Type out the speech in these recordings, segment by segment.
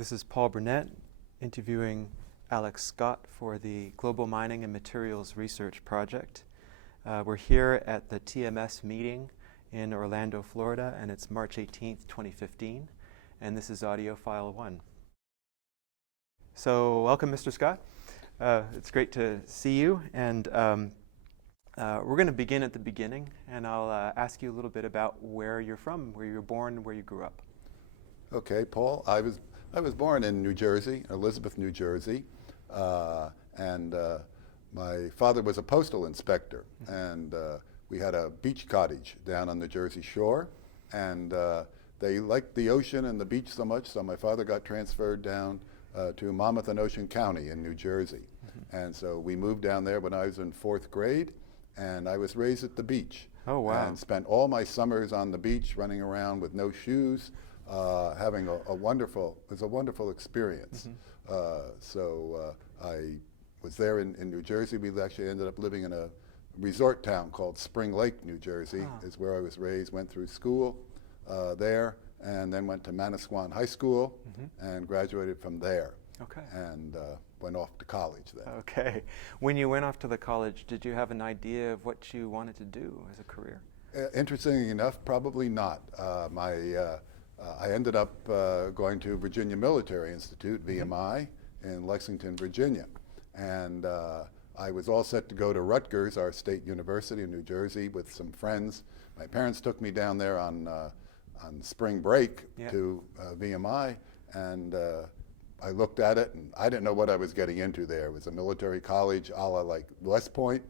This is Paul Burnett interviewing Alex Scott for the Global Mining and Materials Research Project. We're here at the TMS meeting in Orlando, Florida, and it's March 18th, 2015, and this is audio file 1. So welcome, Mr. Scott. It's great to see you, and we're going to begin at the beginning, and I'll ask you a little bit about where you're from, where you were born, where you grew up. Okay, Paul. I was born in New Jersey, Elizabeth, New Jersey, and my father was a postal inspector, and we had a beach cottage down on the Jersey shore, and they liked the ocean and the beach so much, so my father got transferred down to Monmouth and Ocean County in New Jersey. And so we moved down there when I was in 4th grade, and I was raised at the beach. Oh, wow. And spent all my summers on the beach running around with no shoes, having a wonderful experience. So I was there in New Jersey. We actually ended up living in a resort town called Spring Lake, New Jersey, is where I was raised, went through school there, and then went to Manasquan High School and graduated from there. Okay. And went off to college then. Okay. When you went off to the college, did you have an idea of what you wanted to do as a career? Interestingly enough, probably not. I ended up going to Virginia Military Institute, VMI, in Lexington, Virginia. And I was all set to go to Rutgers, our state university in New Jersey, with some friends. My parents took me down there on spring break to VMI, and I looked at it, and I didn't know what I was getting into there. It was a military college a la like West Point,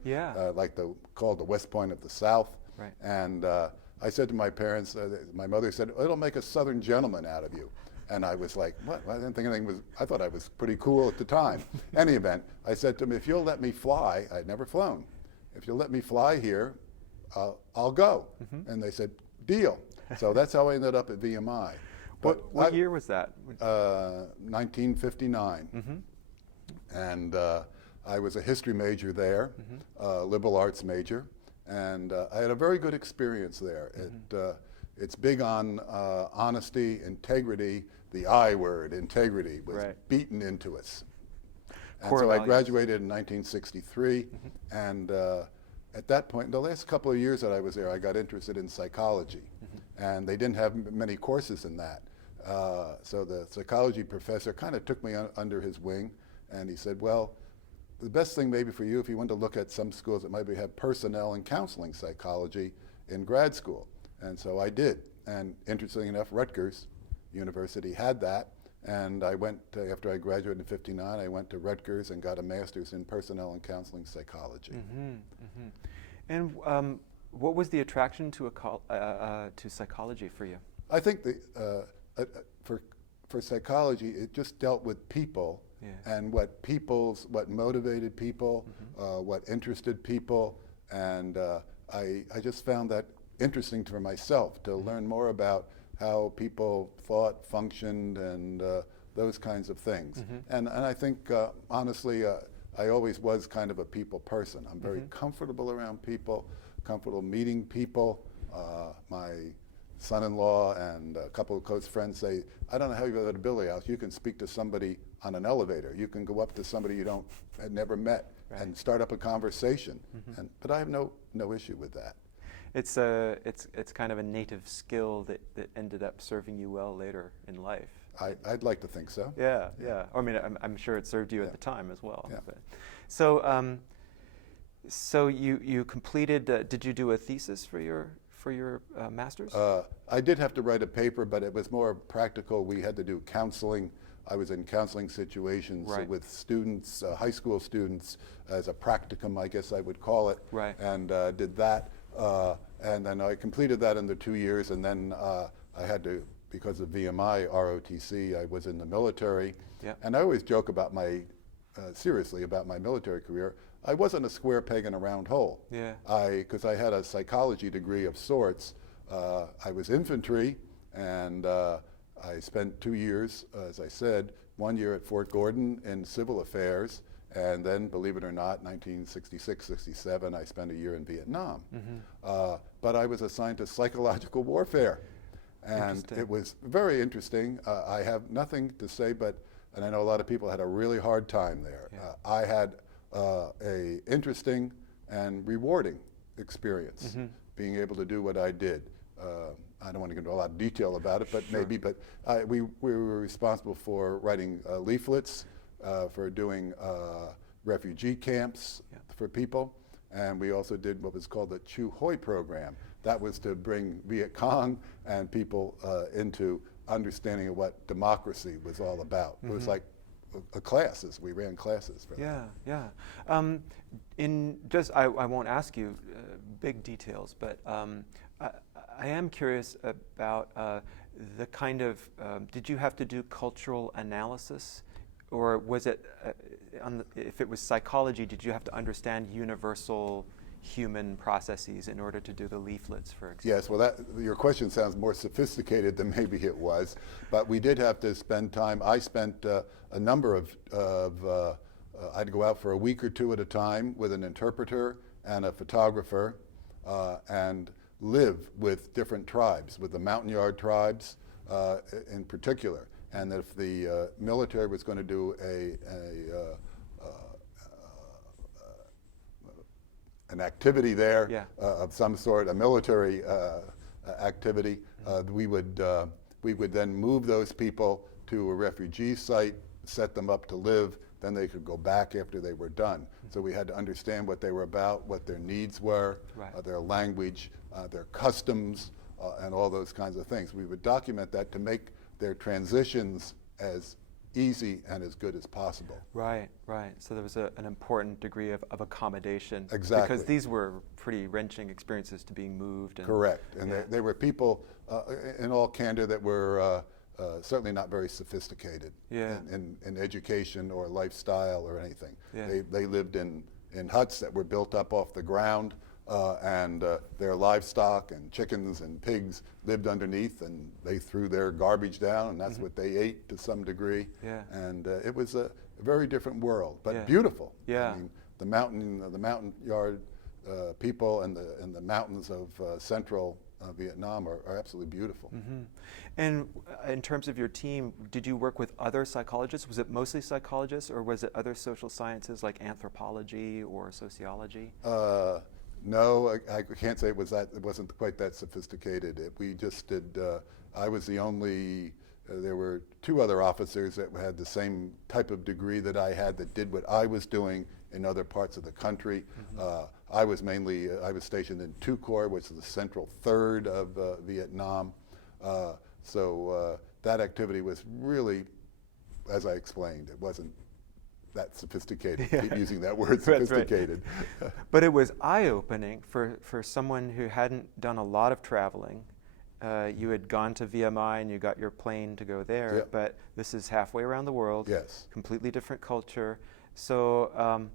called the West Point of the South. Right. And I said to my parents, my mother said, "It'll make a Southern gentleman out of you." And I was like, what? I didn't think anything was, I thought I was pretty cool at the time. Any event, I said to them, if you'll let me fly, I'd never flown. If you'll let me fly here, I'll go. And they said, deal. So that's how I ended up at VMI. But What year was that? 1959. And I was a history major there, liberal arts major. And I had a very good experience there. It's big on honesty, integrity. The I word, integrity, was beaten into us. And so I graduated in 1963. And at that point, the last couple of years that I was there, I got interested in psychology. And they didn't have many courses in that. So the psychology professor kind of took me under his wing. And he said, well, the best thing maybe for you, if you want to look at some schools that maybe have personnel and counseling psychology in grad school. And so I did. And interestingly enough, Rutgers University had that. And I went, after I graduated in '59, I went to Rutgers and got a master's in personnel and counseling psychology. And what was the attraction to psychology for you? I think for psychology, it just dealt with people. And what motivated people, what interested people, and I just found that interesting for myself to learn more about how people thought, functioned, and those kinds of things. And I think, honestly, I always was kind of a people person. I'm very comfortable around people, comfortable meeting people. My son-in-law and a couple of close friends say, I don't know how you got a Billy house. You can speak to somebody on an elevator. You can go up to somebody you had never met and start up a conversation. But I have no issue with that. It's kind of a native skill that ended up serving you well later in life. I'd like to think so. Yeah. I mean, I'm sure it served you at the time as well. Yeah. But, so you completed. Did you do a thesis for your master's? I did have to write a paper, but it was more practical. We had to do counseling. I was in counseling situations with students, high school students, as a practicum, I guess I would call it. Right. And did that. And then I completed that in the 2 years, and then I had to, because of VMI, ROTC, I was in the military. And I always joke about seriously about my military career. I wasn't a square peg in a round hole. Because I had a psychology degree of sorts. I was infantry, and I spent 2 years, as I said, 1 year at Fort Gordon in civil affairs, And then, believe it or not, 1966, 67, I spent a year in Vietnam. But I was assigned to psychological warfare. And it was very interesting. I have nothing to say, and I know a lot of people had a really hard time there. Yeah. I had a interesting and rewarding experience being able to do what I did. I don't want to get into a lot of detail about it, but maybe. But we were responsible for writing leaflets, for doing refugee camps for people, and we also did what was called the Chu Hoi program. That was to bring Viet Cong and people into understanding of what democracy was all about. It was like classes. We ran classes for that. Yeah. I won't ask you big details, but I am curious about the kind of, did you have to do cultural analysis? Or was it, if it was psychology, did you have to understand universal human processes in order to do the leaflets, for example? Yes, well, your question sounds more sophisticated than maybe it was, but we did have to spend time. I spent a number of I'd go out for a week or two at a time with an interpreter and a photographer and live with different tribes, with the Montagnard tribes in particular. And if the military was going to do an activity there of some sort, a military activity, we would then move those people to a refugee site, set them up to live, then they could go back after they were done. So we had to understand what they were about, what their needs were, their language, their customs, and all those kinds of things. We would document that to make their transitions as easy and as good as possible. Right. So there was an important degree of accommodation. Exactly. Because these were pretty wrenching experiences to being moved. And correct. And they were people, in all candor, that were certainly not very sophisticated in education or lifestyle or anything. They lived in huts that were built up off the ground, and their livestock and chickens and pigs lived underneath, and they threw their garbage down, and that's what they ate to some degree. And it was a very different world, but beautiful. I mean, the Montagnard people and the mountains of central Vietnam are absolutely beautiful. And in terms of your team, did you work with other psychologists? Was it mostly psychologists, or was it other social sciences like anthropology or sociology? No, I can't say it wasn't quite that sophisticated. We just did, I was the only, there were two other officers that had the same type of degree that I had that did what I was doing in other parts of the country. I was stationed in Tu Corps, which is the central third of Vietnam. So that activity was really, as I explained, it wasn't that sophisticated. Keep using that word, sophisticated. Right. But it was eye-opening for someone who hadn't done a lot of traveling. You had gone to VMI and you got your plane to go there, but this is halfway around the world. Yes. Completely different culture. So,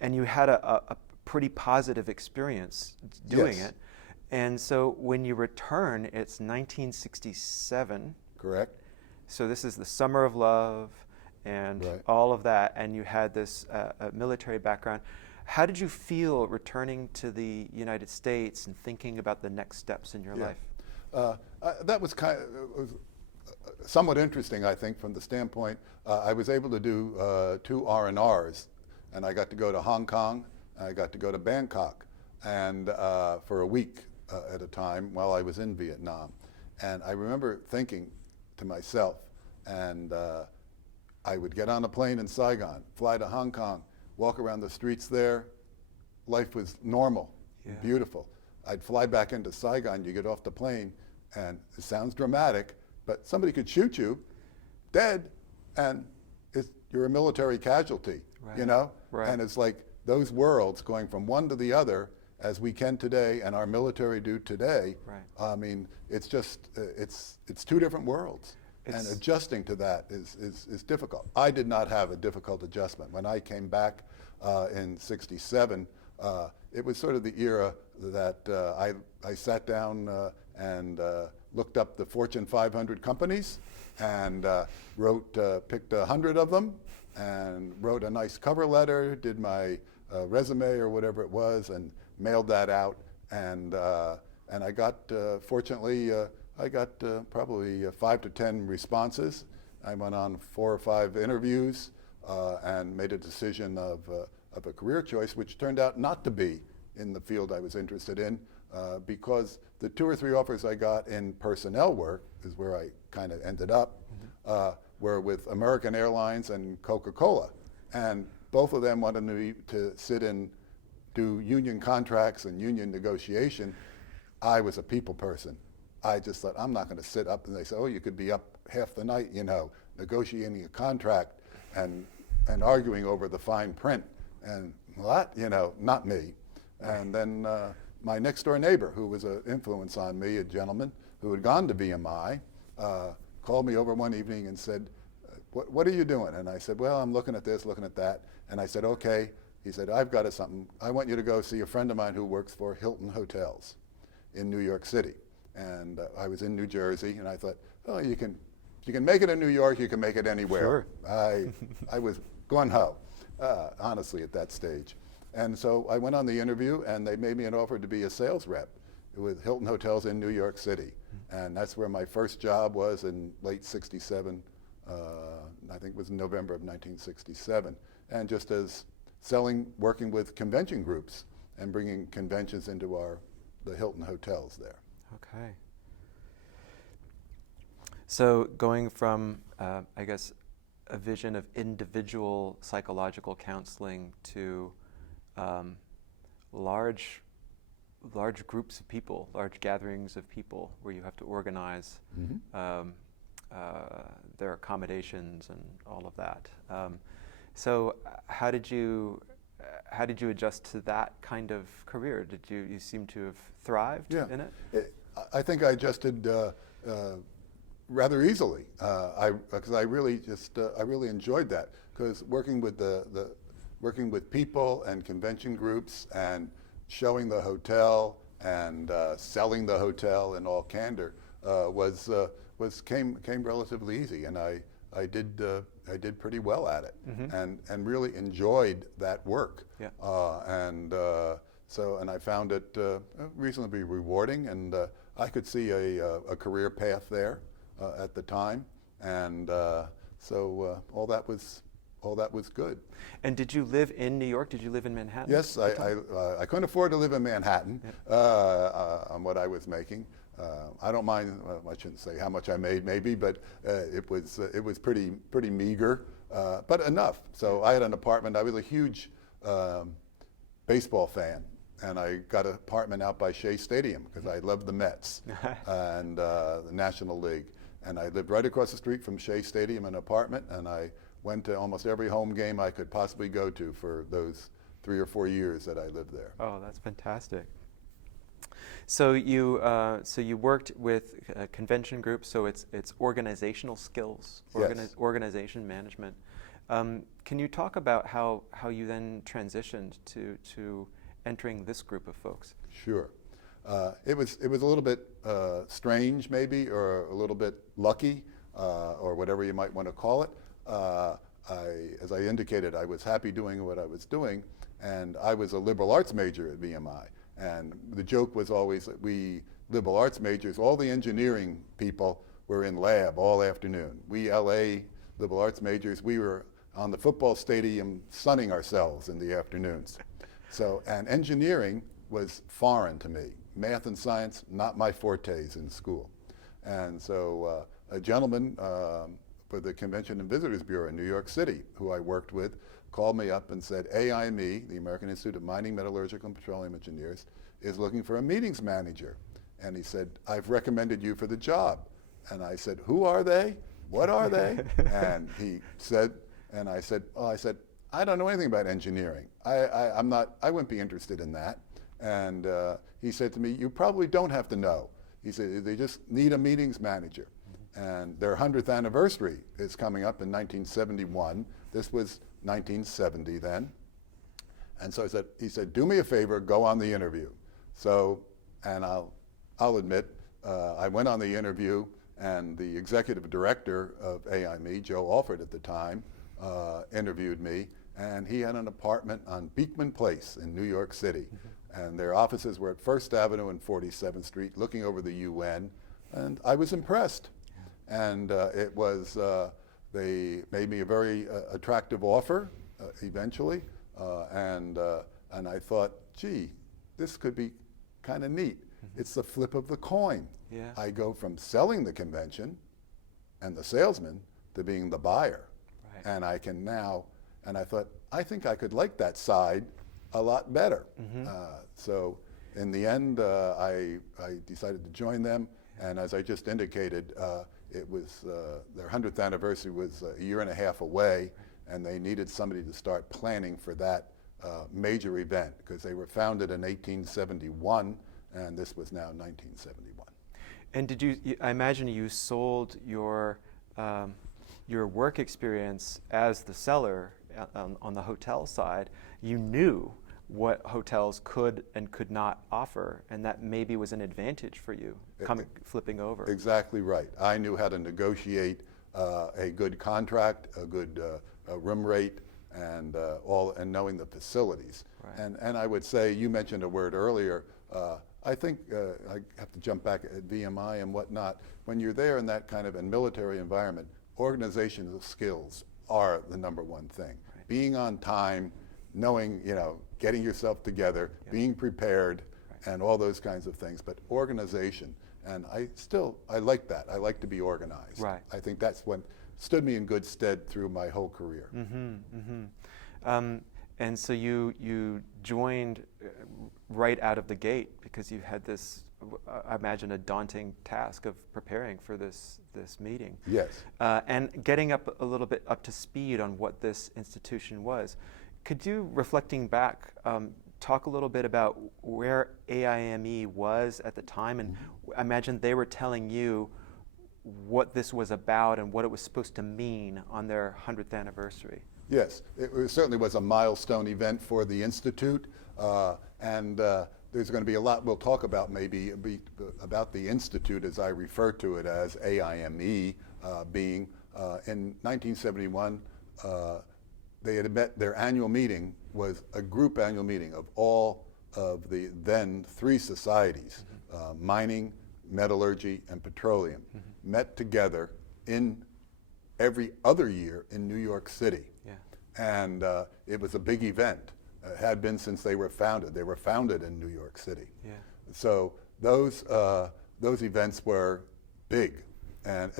and you had a pretty positive experience doing it. And so when you return, it's 1967. Correct. So this is the summer of love and all of that, and you had this military background. How did you feel returning to the United States and thinking about the next steps in your life? That was somewhat interesting, I think, from the standpoint, I was able to do 2 R&Rs, and I got to go to Hong Kong, and I got to go to Bangkok, and for a week at a time while I was in Vietnam. And I remember thinking to myself, and I would get on a plane in Saigon, fly to Hong Kong, walk around the streets there. Life was normal, beautiful. I'd fly back into Saigon, you get off the plane, and it sounds dramatic, but somebody could shoot you, dead, and you're a military casualty, you know? And it's like those worlds going from one to the other, as we can today and our military do today. I mean, it's just, it's 2 different worlds. And adjusting to that is difficult. I did not have a difficult adjustment. When I came back in '67, it was sort of the era that I sat down and looked up the Fortune 500 companies and picked 100 of them and wrote a nice cover letter, did my resume or whatever it was, and mailed that out. And And I got, fortunately, I got probably 5 to 10 responses. I went on 4 or 5 interviews and made a decision of a career choice, which turned out not to be in the field I was interested in, because the 2 or 3 offers I got in personnel work, is where I kind of ended up, were with American Airlines and Coca-Cola. And both of them wanted me to sit and do union contracts and union negotiation. I was a people person. I just thought, I'm not going to sit up, and they said, oh, you could be up half the night, you know, negotiating a contract and arguing over the fine print. And what? You know, not me. And then my next door neighbor, who was an influence on me, a gentleman who had gone to BMI, called me over one evening and said, what are you doing? And I said, well, I'm looking at this, looking at that. And I said, okay. He said, I've got something. I want you to go see a friend of mine who works for Hilton Hotels in New York City. And I was in New Jersey, and I thought, oh, you can make it in New York, you can make it anywhere. Sure. I was gung-ho, honestly, at that stage. And so I went on the interview, and they made me an offer to be a sales rep with Hilton Hotels in New York City. And that's where my first job was in late '67. I think it was November of 1967. And just as working with convention groups and bringing conventions into the Hilton Hotels there. Okay. So going from, I guess, a vision of individual psychological counseling to large groups of people, large gatherings of people, where you have to organize their accommodations and all of that. So how did you adjust to that kind of career? Did you seem to have thrived in it? I think I adjusted rather easily, because I really enjoyed that, because working with people and convention groups and showing the hotel and selling the hotel in all candor came relatively easy, and I did pretty well at it, and really enjoyed that work. Yeah. And I found it reasonably rewarding, and I could see a career path there at the time, and so all that was good. And did you live in New York? Did you live in Manhattan? Yes, I couldn't afford to live in Manhattan on what I was making. I don't mind. I shouldn't say how much I made, maybe, but it was pretty meager, but enough. So I had an apartment. I was a huge baseball fan, and I got an apartment out by Shea Stadium because I loved the Mets and the National League. And I lived right across the street from Shea Stadium, an apartment, and I went to almost every home game I could possibly go to for those 3 or 4 years that I lived there. Oh, that's fantastic. So you worked with convention groups, so it's organizational skills, Yes. Organization management. Can you talk about how you then transitioned to entering this group of folks? Sure. It was a little bit strange, maybe, or a little bit lucky, or whatever you might want to call it. As I indicated, I was happy doing what I was doing, and I was a liberal arts major at BMI. And the joke was always that we liberal arts majors, all the engineering people were in lab all afternoon. We LA liberal arts majors, we were on the football stadium sunning ourselves in the afternoons. So, and engineering was foreign to me. Math and science, not my fortes in school. And so a gentleman for the Convention and Visitors Bureau in New York City, who I worked with, called me up and said, AIME, the American Institute of Mining, Metallurgical, and Petroleum Engineers, is looking for a meetings manager. And he said, I've recommended you for the job. And I said, who are they? What are they? And he said, and I said, I don't know anything about engineering. I wouldn't be interested in that. And he said to me, you probably don't have to know. He said, they just need a meetings manager. And their 100th anniversary is coming up in 1971. This was 1970 then. And so he said, do me a favor, go on the interview. So, and I'll admit, I went on the interview, and the executive director of AIME, Joe Alford at the time, interviewed me, and he had an apartment on Beekman Place in New York City. And their offices were at First Avenue and 47th Street, looking over the UN, and I was impressed. And they made me a very attractive offer eventually, and I thought, gee, this could be kind of neat. It's the flip of the coin. Yeah. I go from selling the convention and the salesman to being the buyer. Right. And I can now, and I thought, I think I could like that side a lot better. So in the end, I decided to join them, and as I just indicated, it was their 100th anniversary was a year and a half away, and they needed somebody to start planning for that major event, because they were founded in 1871, and this was now 1971. And did you? I imagine you sold your work experience as the seller on the hotel side. You knew what hotels could and could not offer, and that maybe was an advantage for you flipping over. Exactly right. I knew how to negotiate a good contract, a good room rate, and knowing the facilities. Right. And I would say, you mentioned a word earlier. I think I have to jump back at VMI and whatnot. When you're there in that kind of a military environment, organizational skills are the number one thing. Right. Being on time, knowing, getting yourself together, being prepared, and all those kinds of things. But organization, and I like that. I like to be organized. Right. I think that's what stood me in good stead through my whole career. And so you joined right out of the gate because you had this, I imagine, a daunting task of preparing for this meeting. Yes. And getting up a little bit up to speed on what this institution was. Could you, reflecting back, talk a little bit about where AIME was at the time? And I imagine they were telling you what this was about and what it was supposed to mean on their 100th anniversary. Yes, it certainly was a milestone event for the Institute, and there's going to be a lot we'll talk about about the Institute, as I refer to it as AIME, being in 1971, they had met. Their annual meeting was a group annual meeting of all of the then three societies, mining, metallurgy, and petroleum, met together in every other year in New York City. Yeah. And it was a big event. It had been since they were founded. They were founded in New York City. Yeah. So those events were big, and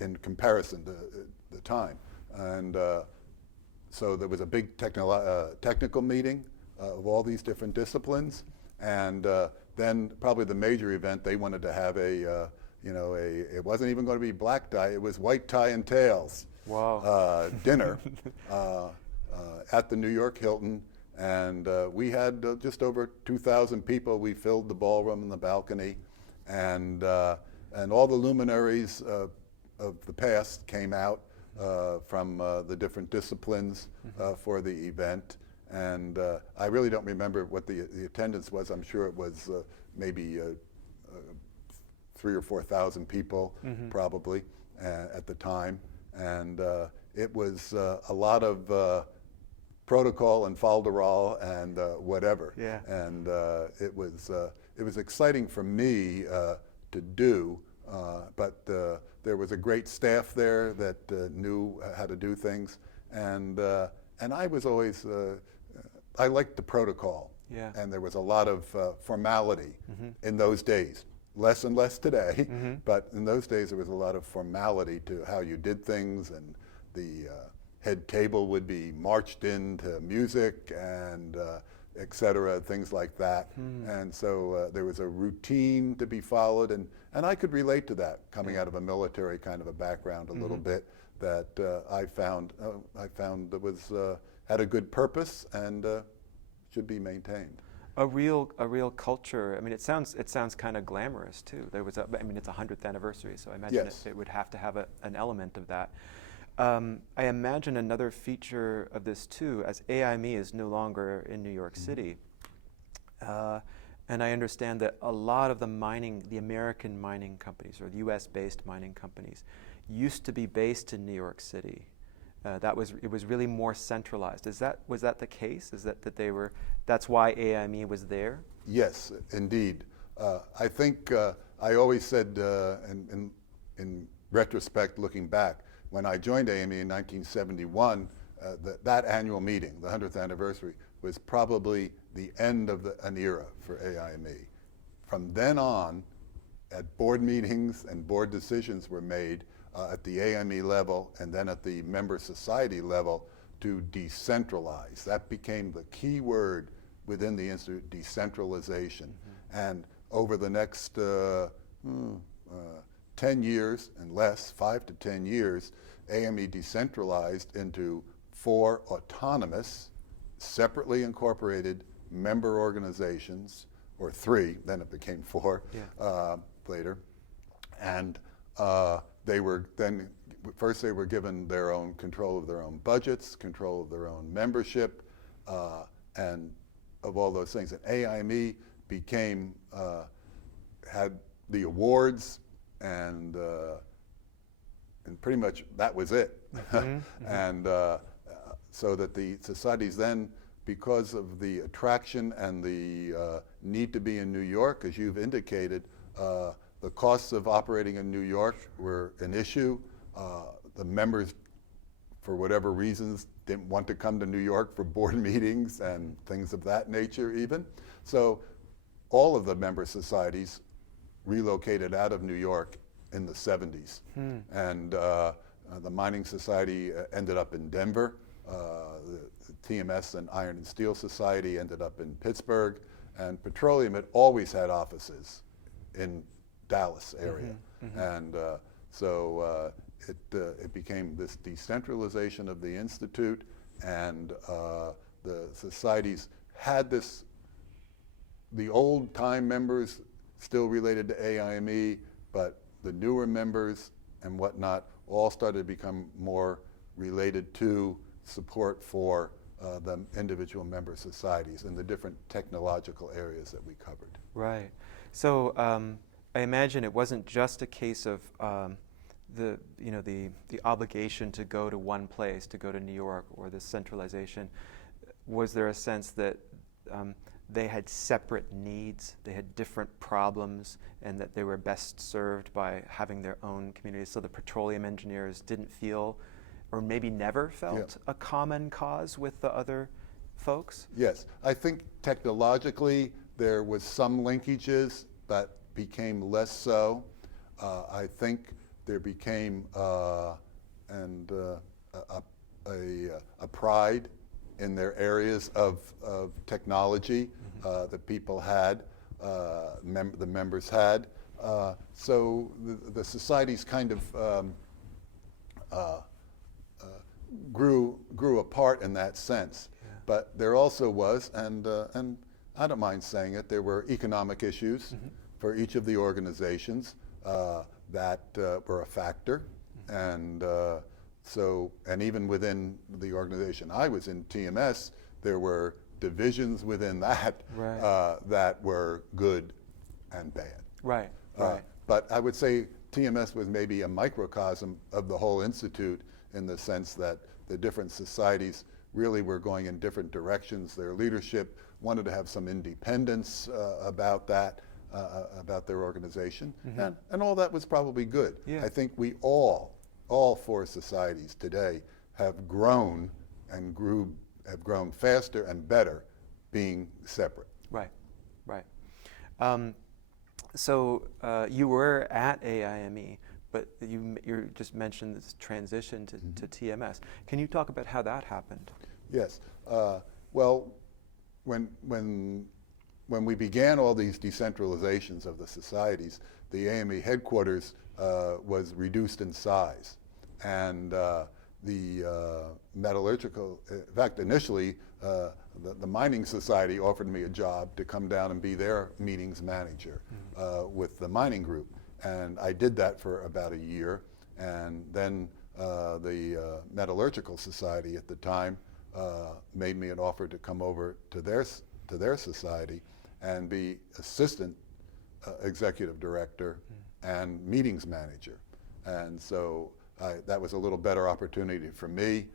in comparison to the time. And so there was a big technical meeting of all these different disciplines, and then probably the major event, they wanted to have it wasn't even going to be black tie, it was white tie and tails. Wow. Dinner at the New York Hilton, and we had just over 2,000 people. We filled the ballroom and the balcony, and all the luminaries of the past came out from the different disciplines for the event. And I really don't remember what the attendance was. I'm sure it was maybe 3,000 or 4,000 people, probably, at the time. And it was a lot of protocol and falderall and whatever. Yeah. And it was exciting for me to do, but there was a great staff there that knew how to do things, and I was always I liked the protocol. Yeah. And there was a lot of formality in those days. Less and less today, but in those days there was a lot of formality to how you did things, and the head table would be marched into music and et cetera, things like that. And so there was a routine to be followed, and I could relate to that coming out of a military kind of a background a little bit, that I found that was had a good purpose and should be maintained. A real culture. I mean, it sounds kind of glamorous too. There was it's a 100th anniversary, so I imagine Yes. it would have to have an element of that. I imagine another feature of this too, as AIME is no longer in New York City, and I understand that a lot of the American mining companies or the U.S.-based mining companies used to be based in New York City. it was really more centralized. Was that the case? Is that they were? That's why AIME was there? Yes, indeed. I think I always said, in retrospect, looking back, when I joined AIME in 1971, that annual meeting, the 100th anniversary, was probably the end of an era for AIME. From then on, at board meetings and board decisions were made at the AIME level and then at the member society level to decentralize. That became the key word within the Institute, decentralization. And over the next 10 years and less, 5 to 10 years, AIME decentralized into 4 autonomous, separately incorporated member organizations, or 3, then it became 4 later. And they were then, first they were given their own control of their own budgets, control of their own membership, and of all those things. And AIME became, had the awards, and pretty much that was it. And so that the societies then, because of the attraction and the need to be in New York, as you've indicated, the costs of operating in New York were an issue. The members, for whatever reasons, didn't want to come to New York for board meetings and things of that nature even. So all of the member societies relocated out of New York in the 70s. And the Mining Society ended up in Denver. The TMS and Iron and Steel Society ended up in Pittsburgh. And Petroleum had always had offices in Dallas area. And so it became this decentralization of the Institute, and the societies had this, the old time members still related to AIME, but the newer members and whatnot all started to become more related to support for the individual member societies in the different technological areas that we covered. Right. So I imagine it wasn't just a case of the obligation to go to one place, to go to New York, or the centralization. Was there a sense that they had separate needs, they had different problems, and that they were best served by having their own communities? So the petroleum engineers didn't feel, or maybe never felt, a common cause with the other folks? Yes, I think technologically there was some linkages that became less so. I think there became a pride in their areas of technology that people had, the members had. So the societies kind of grew apart in that sense. But there also was, and I don't mind saying it, there were economic issues for each of the organizations that were a factor. And so, and even within the organization I was in, TMS, there were divisions within that that were good and bad. Right. But I would say TMS was maybe a microcosm of the whole institute, in the sense that the different societies really were going in different directions. Their leadership wanted to have some independence about that, about their organization, and all that was probably good. I think we all 4 societies today have grown and have grown faster and better being separate. Right. So you were at AIME, but you just mentioned this transition to TMS. Can you talk about how that happened? Yes. Well, when we began all these decentralizations of the societies, the AIME headquarters was reduced in size. And the Metallurgical, in fact, initially, the Mining Society offered me a job to come down and be their meetings manager with the mining group. And I did that for about a year. And then the Metallurgical Society at the time made me an offer to come over to their society and be assistant executive director and meetings manager. And so that was a little better opportunity for me.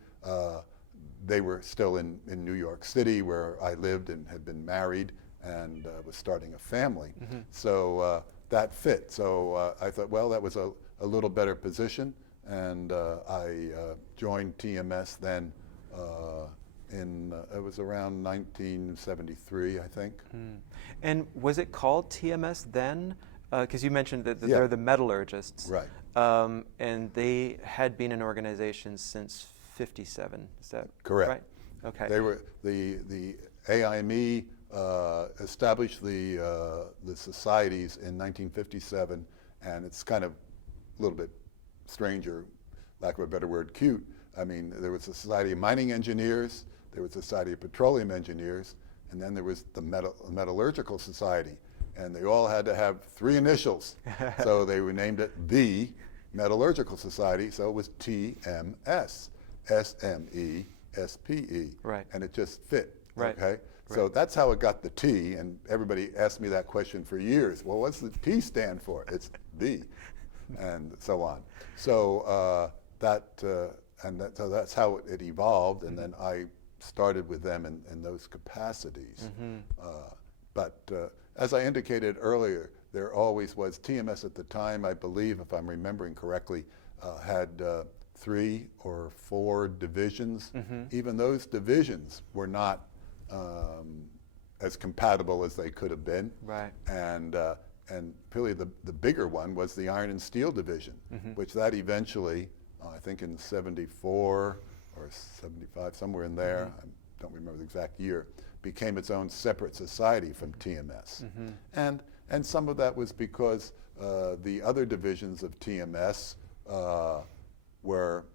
They were still in New York City, where I lived and had been married and was starting a family. So that fit. So I thought, well, that was a little better position, and I joined TMS then it was around 1973, I think. And was it called TMS then? Because you mentioned that Yeah. they're the metallurgists. Right. And they had been an organization since 57. Is that Correct. right? Okay. They were the AIME established the societies in 1957, and it's kind of a little bit stranger, lack of a better word, cute. I mean, there was the Society of Mining Engineers, there was the Society of Petroleum Engineers, and then there was the Metallurgical Society, and they all had to have 3 initials. So they named it the Metallurgical Society, so it was TMS, SMESPE, Right. and it just fit. Right. Okay. So that's how it got the T, and everybody asked me that question for years. Well, what's the T stand for? It's the, and so on. So so that's how it evolved, and then I started with them in those capacities. But as I indicated earlier, there always was TMS at the time, I believe, if I'm remembering correctly, had 3 or 4 divisions. Even those divisions were not as compatible as they could have been. Right. And really the bigger one was the Iron and Steel Division, which that eventually, I think in 74 or 75, somewhere in there, I don't remember the exact year, became its own separate society from TMS. And some of that was because the other divisions of TMS were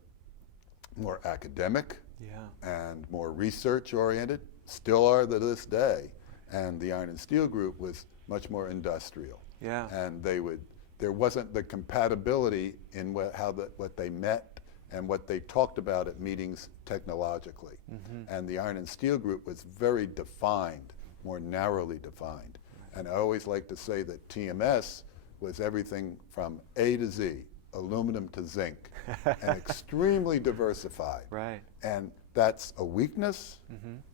more academic and more research oriented, still are to this day. And the Iron and Steel Group was much more industrial. Yeah. And there wasn't the compatibility in what they met and what they talked about at meetings technologically. And the Iron and Steel Group was very defined, more narrowly defined. And I always like to say that TMS was everything from A to Z, aluminum to zinc, and extremely diversified. Right. And that's a weakness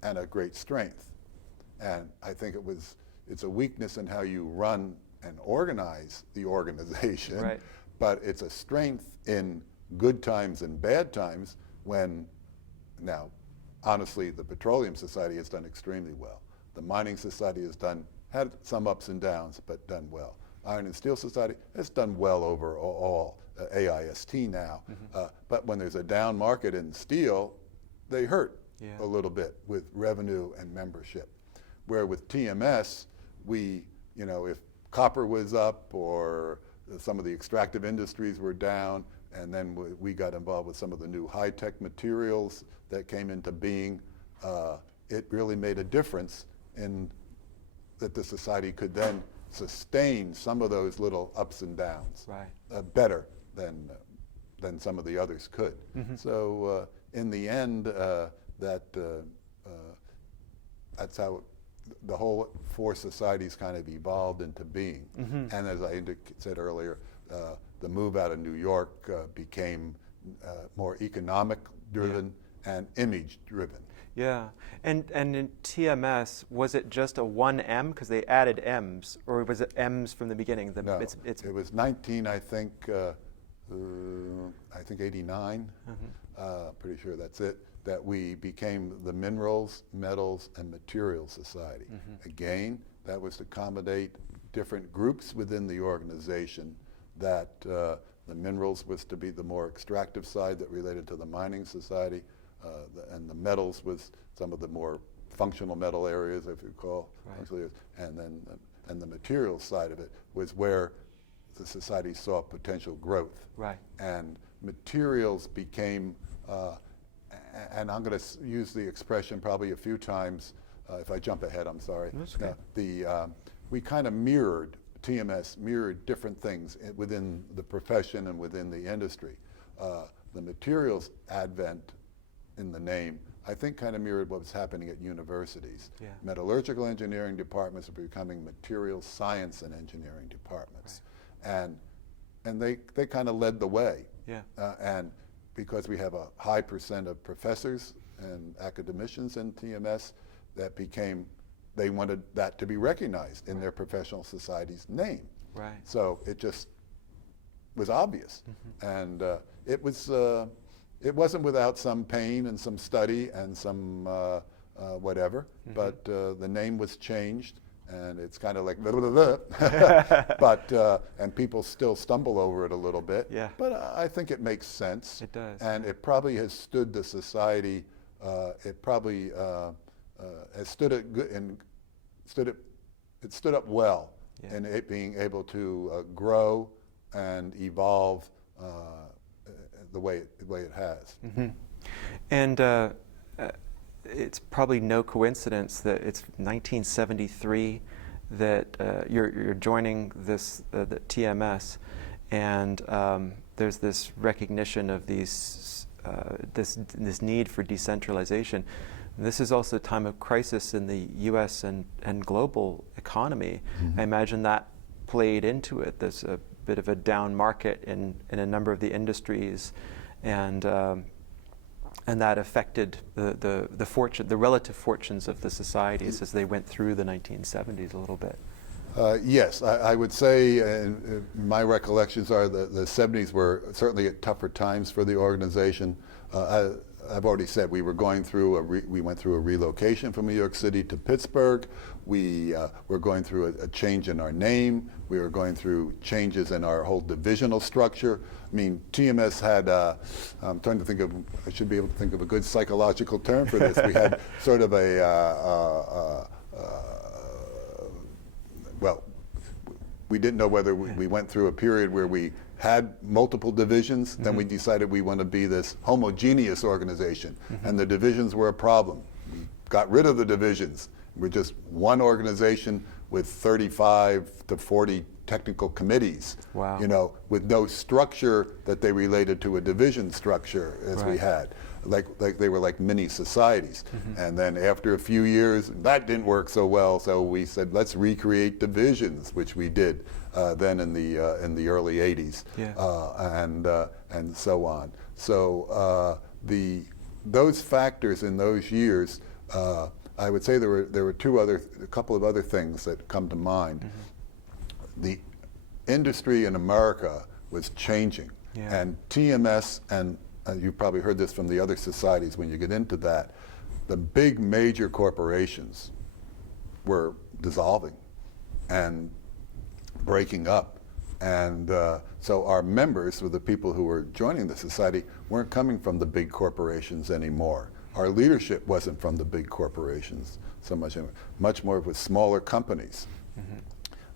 and a great strength. And I think it's a weakness in how you run and organize the organization, Right. but it's a strength in good times and bad times when, now, honestly, the Petroleum Society has done extremely well. The Mining Society has had some ups and downs, but done well. Iron and Steel Society has done well overall, AIST now. But when there's a down market in steel, they hurt a little bit with revenue and membership. Where with TMS, if copper was up or some of the extractive industries were down, and then we got involved with some of the new high-tech materials that came into being, it really made a difference in that the society could then sustain some of those little ups and downs better than some of the others could. So in the end, that's how the whole 4 societies kind of evolved into being. And as I said earlier, the move out of New York became more economic driven and image driven. Yeah, and in TMS, was it just a 1M because they added M's, or was it M's from the beginning? No, it was 19, I think 89. Pretty sure that's it. That we became the Minerals, Metals, and Materials Society. Again, that was to accommodate different groups within the organization. That the minerals was to be the more extractive side that related to the Mining Society. And the metals was some of the more functional metal areas, if you call, and then the materials side of it was where the society saw potential growth. Right. And materials became, and I'm going to use the expression probably a few times. If I jump ahead, I'm sorry. That's okay. We kind of TMS mirrored different things within the profession and within the industry. The materials advent in the name, I think, kind of mirrored what was happening at universities. Metallurgical engineering departments are becoming materials science and engineering departments. And they kind of led the way. Yeah. And because we have a high percent of professors and academicians in TMS, they wanted that to be recognized in their professional society's name. Right. So it just was obvious. And it wasn't without some pain and some study and some whatever, but the name was changed, and it's kind of like blah, blah, blah. But and people still stumble over it a little bit. Yeah. But I think it makes sense. It does. And it probably has stood the society. It probably has stood up well in it being able to grow and evolve the way it has. And it's probably no coincidence that it's 1973 that you're joining the TMS, and there's this recognition of this need for decentralization. And this is also a time of crisis in the U.S. and global economy. I imagine that played into it. There's a bit of a down market in a number of the industries, and that affected the relative fortunes of the societies as they went through the 1970s a little bit. Yes, I would say, and my recollections are the 70s were certainly at tougher times for the organization. I've already said we went through a relocation from New York City to Pittsburgh. We were going through a change in our name. We were going through changes in our whole divisional structure. I mean, TMS had, I'm trying to think of, I should be able to think of a good psychological term for this. We had sort of well, we didn't know whether we went through a period where we had multiple divisions, then we decided we want to be this homogeneous organization, and the divisions were a problem. We got rid of the divisions. We're just one organization with 35 to 40 technical committees, wow. With no structure that they related to a division structure as we had. Like they were like mini societies. And then after a few years, that didn't work so well, so we said, let's recreate divisions, which we did then in the early 80s, and so on. So those factors in those years, I would say there were a couple of other things that come to mind. The industry in America was changing, and TMS, and you've probably heard this from the other societies when you get into that, the big major corporations were dissolving and breaking up. And so our members, or the people who were joining the society, weren't coming from the big corporations anymore. Our leadership wasn't from the big corporations so much anymore. Much more with smaller companies.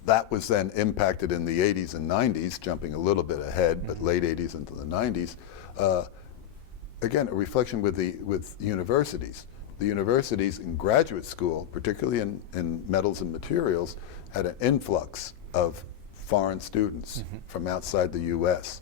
That was then impacted in the 80s and 90s, jumping a little bit ahead, but late 80s into the 90s. Again, a reflection with universities. The universities in graduate school, particularly in metals and materials, had an influx of foreign students from outside the U.S.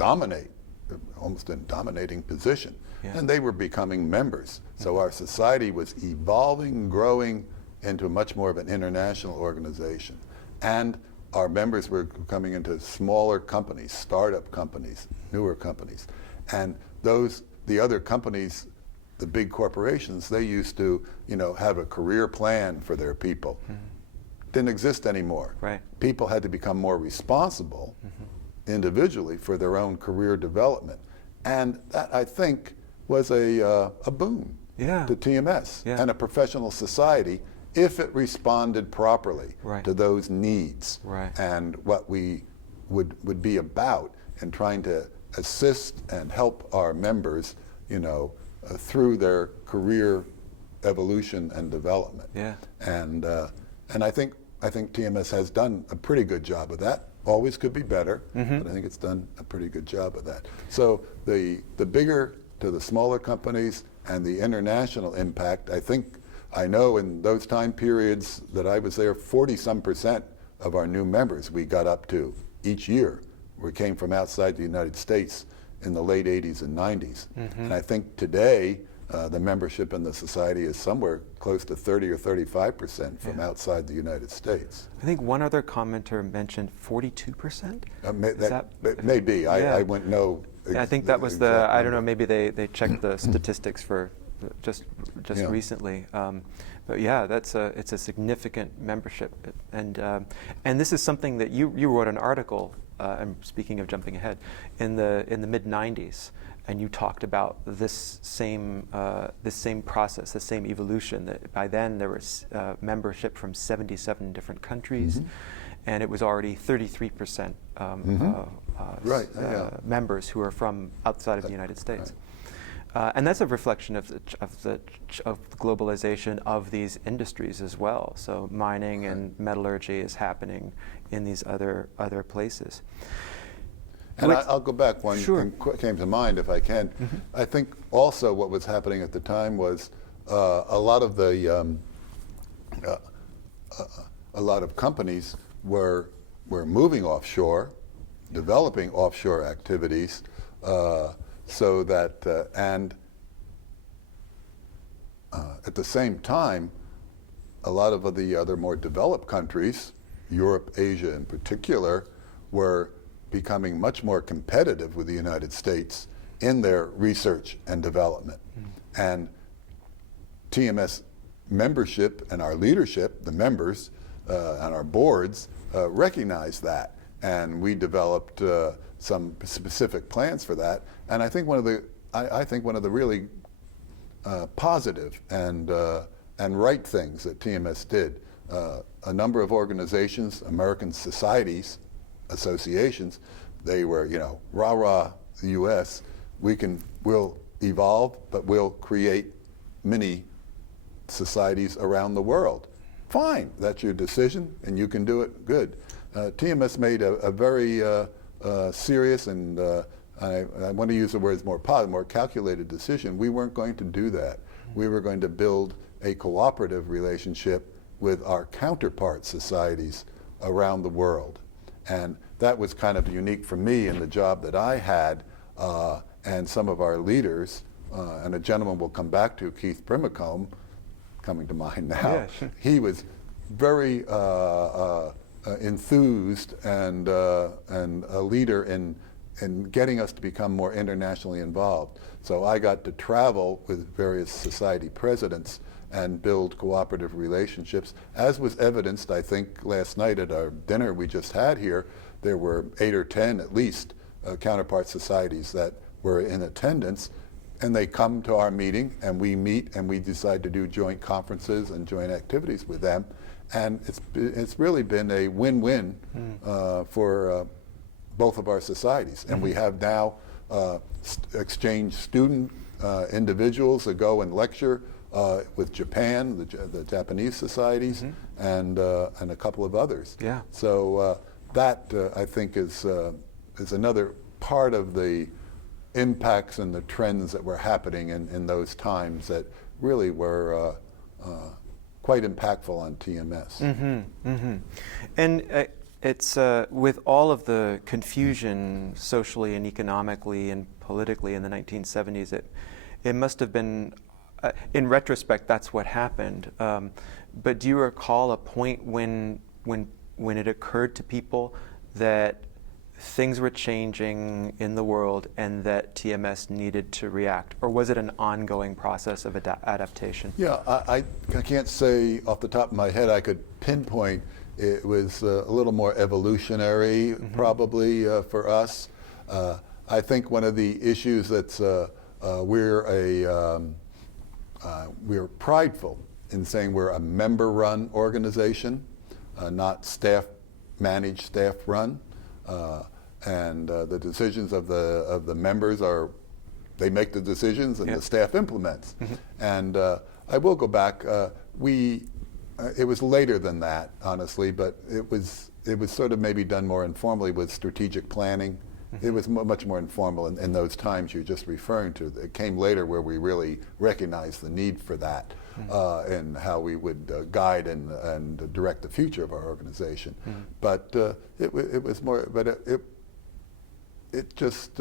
Almost in a dominating position. And they were becoming members. So our society was evolving, growing into much more of an international organization. And our members were coming into smaller companies, startup companies, newer companies. And the other companies, the big corporations, they used to, have a career plan for their people. Didn't exist anymore. Right. People had to become more responsible individually for their own career development. And that, I think, was a boon to TMS and a professional society if it responded properly to those needs and what we would be about in trying to assist and help our members, through their career evolution and development. And I think TMS has done a pretty good job of that. Always could be better, but I think it's done a pretty good job of that. So the bigger to the smaller companies and the international impact, I know in those time periods that I was there, 40-some% of our new members we got up to each year. We came from outside the United States in the late 80s and 90s. And I think today, the membership in the society is somewhere close to 30 or 35% from outside the United States. I think one other commenter mentioned 42%? Maybe. I wouldn't know I think that was the, I don't know, maybe they checked the statistics for just recently. But yeah, it's a significant membership, and this is something that you wrote an article. I'm speaking of jumping ahead, in the mid '90s, and you talked about this same process, the same evolution. That by then there was membership from 77 different countries, and it was already 33% members who are from outside of the United States. And that's a reflection of the globalization of these industries as well. So mining and metallurgy is happening in these other places. And I'll go back. One thing came to mind, if I can. I think also what was happening at the time was a lot of companies were moving offshore, developing offshore activities. So that, and at the same time, a lot of the other more developed countries, Europe, Asia in particular, were becoming much more competitive with the United States in their research and development. And TMS membership and our leadership, the members and our boards, recognized that. And we developed some specific plans for that. And I think one of the really positive and right things that TMS did, a number of organizations, American societies, associations, they were, rah, the U.S., we'll evolve, but we'll create mini societies around the world. Fine, that's your decision, and you can do it, good. TMS made a very serious and I want to use the words more calculated decision. We weren't going to do that. We were going to build a cooperative relationship with our counterpart societies around the world. And that was kind of unique for me in the job that I had, and some of our leaders, and a gentleman we'll come back to, Keith Primacombe, coming to mind now. Yeah, sure. He was very enthused and a leader in getting us to become more internationally involved. So I got to travel with various society presidents and build cooperative relationships, as was evidenced, I think, last night at our dinner we just had here. There were 8 or 10 at least counterpart societies that were in attendance, and they come to our meeting and we meet and we decide to do joint conferences and joint activities with them. And it's really been a win-win for both of our societies. And we have now exchanged student individuals that go and lecture with Japan, the Japanese societies, and a couple of others. Yeah. So that I think is another part of the impacts and the trends that were happening in those times that really were quite impactful on TMS. And it's with all of the confusion socially and economically and politically in the 1970s, it must have been, in retrospect, that's what happened. But do you recall a point when it occurred to people that things were changing in the world and that TMS needed to react? Or was it an ongoing process of adaptation? Yeah, I can't say off the top of my head I could pinpoint. It was a little more evolutionary, probably, for us. I think one of the issues that's we're prideful in saying we're a member-run organization, not staff-managed, staff-run. And the decisions of the members they make the decisions and the staff implements. And I will go back. It was later than that, honestly, but it was sort of maybe done more informally with strategic planning. It was much more informal in those times you're just referring to. It came later where we really recognized the need for that and how we would guide and direct the future of our organization. But it was more. But it just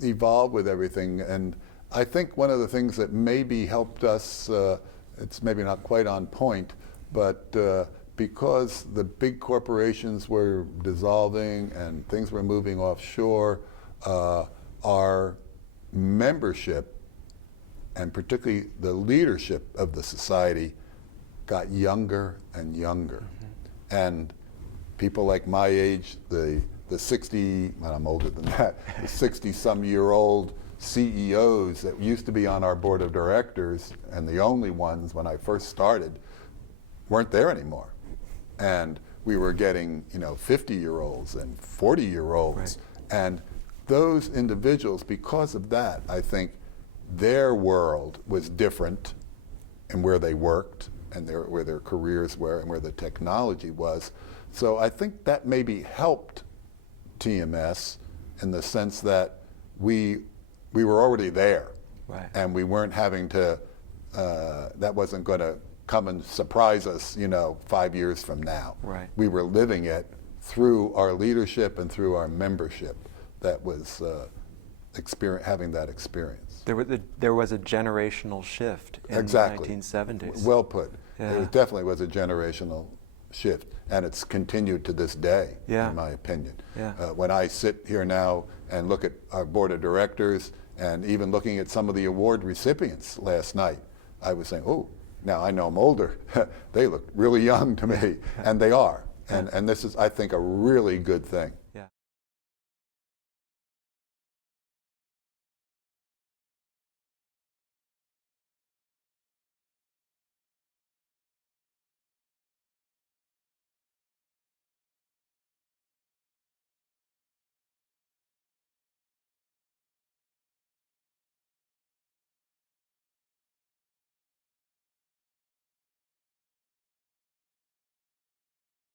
evolved with everything. And I think one of the things that maybe helped us. It's maybe not quite on point, but because the big corporations were dissolving and things were moving offshore, our membership, and particularly the leadership of the society, got younger and younger. And people like my age, the 60, well, I'm older than that, the 60-some-year-old CEOs that used to be on our board of directors, and the only ones when I first started, weren't there anymore. And we were getting, 50-year-olds and 40-year-olds. Right. And those individuals, because of that, I think their world was different in where they worked and where their careers were and where the technology was. So I think that maybe helped TMS in the sense that we were already there. Right. And we weren't having to, that wasn't going to come and surprise us, 5 years from now. Right. We were living it through our leadership and through our membership that was having that experience. There was a generational shift in Exactly. the 1970s. Well put. Yeah. It definitely was a generational shift, and it's continued to this day, Yeah. in my opinion. Yeah. When I sit here now and look at our board of directors, and even looking at some of the award recipients last night, I was saying, oh, now I know I'm older. They look really young to me, and they are. And this is, I think, a really good thing.